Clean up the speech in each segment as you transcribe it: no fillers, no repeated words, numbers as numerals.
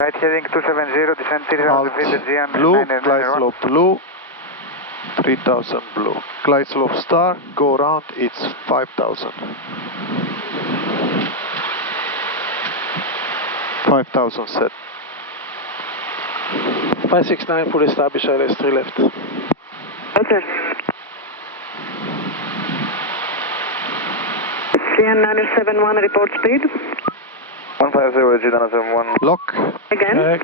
Right heading 270, descend 3000 feet at GN blue, glide slope blue, 3000 blue. Glide slope star, go around, it's 5000. 5000 set. 569 full establish ILS 3 left. Okay. GN 971 report speed. 150 G971. Lock. Again. Check.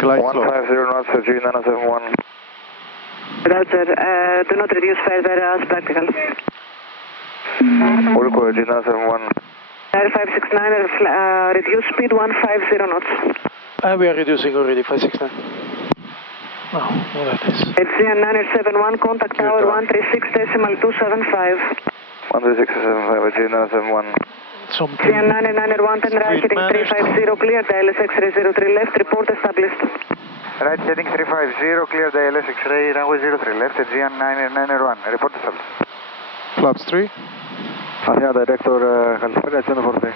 Glide slope. 150 knots G971. Roger. Do not reduce further as practical. Urko G971. Air 569, reduce speed 150 knots. We are reducing already, 569. Oh, well that is. It's GN 971, contact tower 136.275. 136.75 G971. Something. GN 991, 10 right heading 350, cleared ILS X-ray 03 left, report established. Right heading 350, cleared ILS X-ray runway 03 left at GN 991, report established. Flaps 3. Athena director California, Channel 43.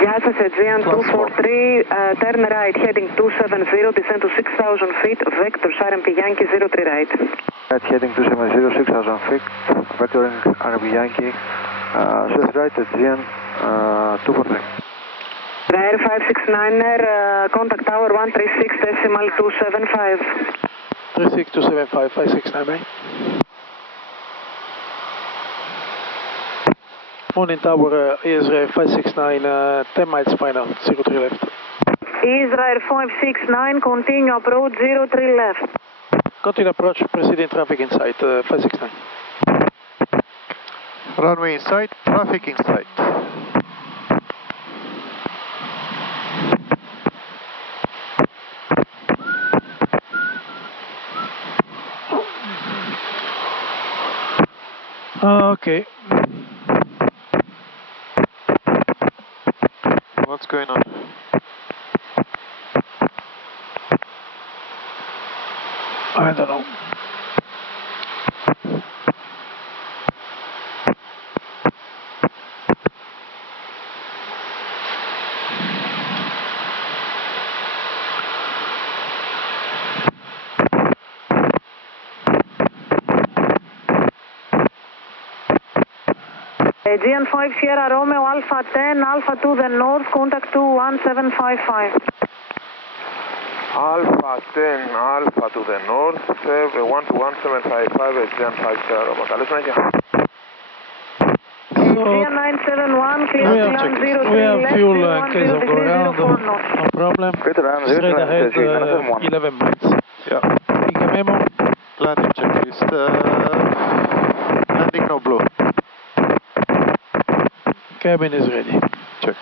Γεια σας, Aegean 243, turn right, heading 270, descend to 6,000 feet, vector RMP Yankee 03 right. Right heading 270, 6,000 feet, vectoring RMP Yankee, swift right, Aegean 243. Air 569er, contact tower 136.275. 36275, 569, mate. Morning tower, Israel 569, 10 miles final, 03 left. Israel 569, continue approach 03 left. Continue approach, proceeding traffic inside, 569. Runway inside, traffic inside. Okay. What's going on? I don't know. Aegean 5 Sierra Romeo Alpha 10, Alpha to the north, contact 21755. Alpha 10, Alpha to the north, 11755, Aegean 5 Sierra Romeo. Καλή συνέχεια. Aegean 971, clear to land 03 We have left, fuel in case of go 1030 around, 04 knots. no problem. Straight ahead, 11 miles. Yeah. Pick a memo. Landing checklist. Landing no blue. Cabin is ready. Check.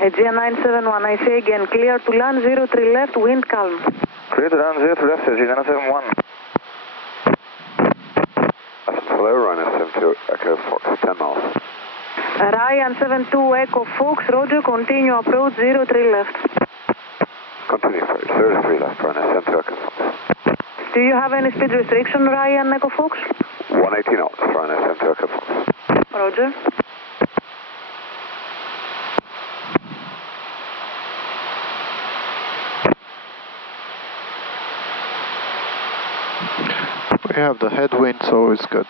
Aegean 971, I say again, clear to land 03 left, wind calm. Clear to land 03 left, Aegean 971. Hello, Ryan 72 Echo Fox, 10 miles. Ryan 72 Echo Fox, Roger, continue approach 03 left. Continue approach, 03 left, Ryan 72 Echo Fox. Do you have any speed restriction, Ryan Echo Fox? 180 knots, Ryan 72 Echo Fox. Roger. We have the headwind, so it's good.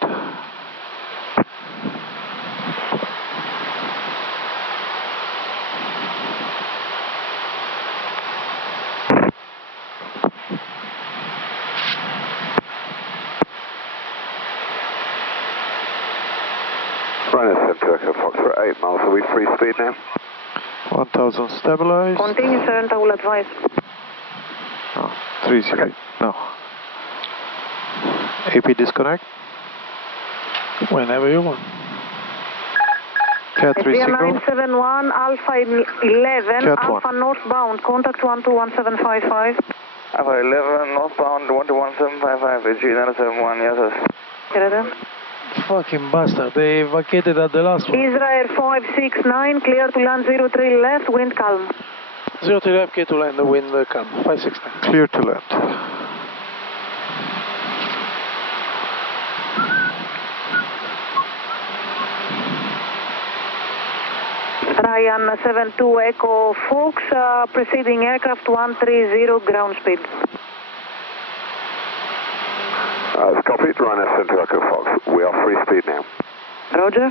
Ryan 72 Echo Fox, we're 8 miles, are we free speed now? 1000 stabilized. Continue, sir, and I will advise. Oh, 30. Okay. No. AP disconnect. Whenever you want. Cat 3 Aegean single. 971, Alpha 11, Cat Alpha 1. northbound, contact 121755. Alpha 11, northbound 121.755, AG971, yes, sir. Fucking bastard, they vacated at the last one. Israel 569, clear to land 03 left, wind calm. 03 left, clear to land, the wind calm. 569. Clear to land. Ryan 72 Echo Fox, preceding aircraft 130 ground speed. Copy, Ryan 72 Echo Fox. We are free speed now. Roger.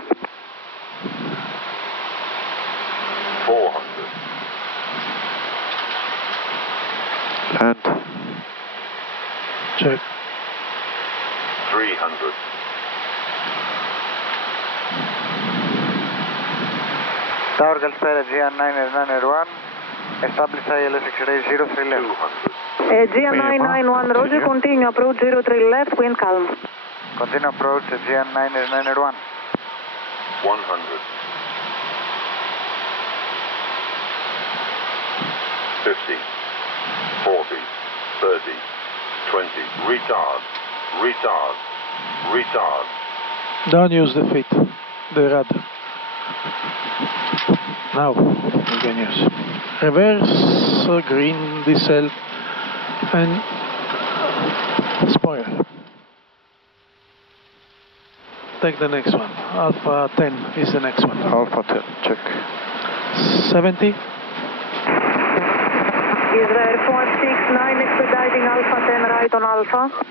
400. Land. Check. 300. Tower Galspera GN991, establish ILS X-ray 03 left. 200. GN991, Roger, continue approach 03 left, wind calm. Continue approach GN991. 100. 50. 40. 30. 20. Retard. Retard. Retard. Don't use the feet, the rudder. Now we can use reverse, green, diesel, and spoiler. Take the next one. Alpha 10 is the next one. Alpha 10, check. 70. Israel 469, expediting Alpha 10 right on Alpha.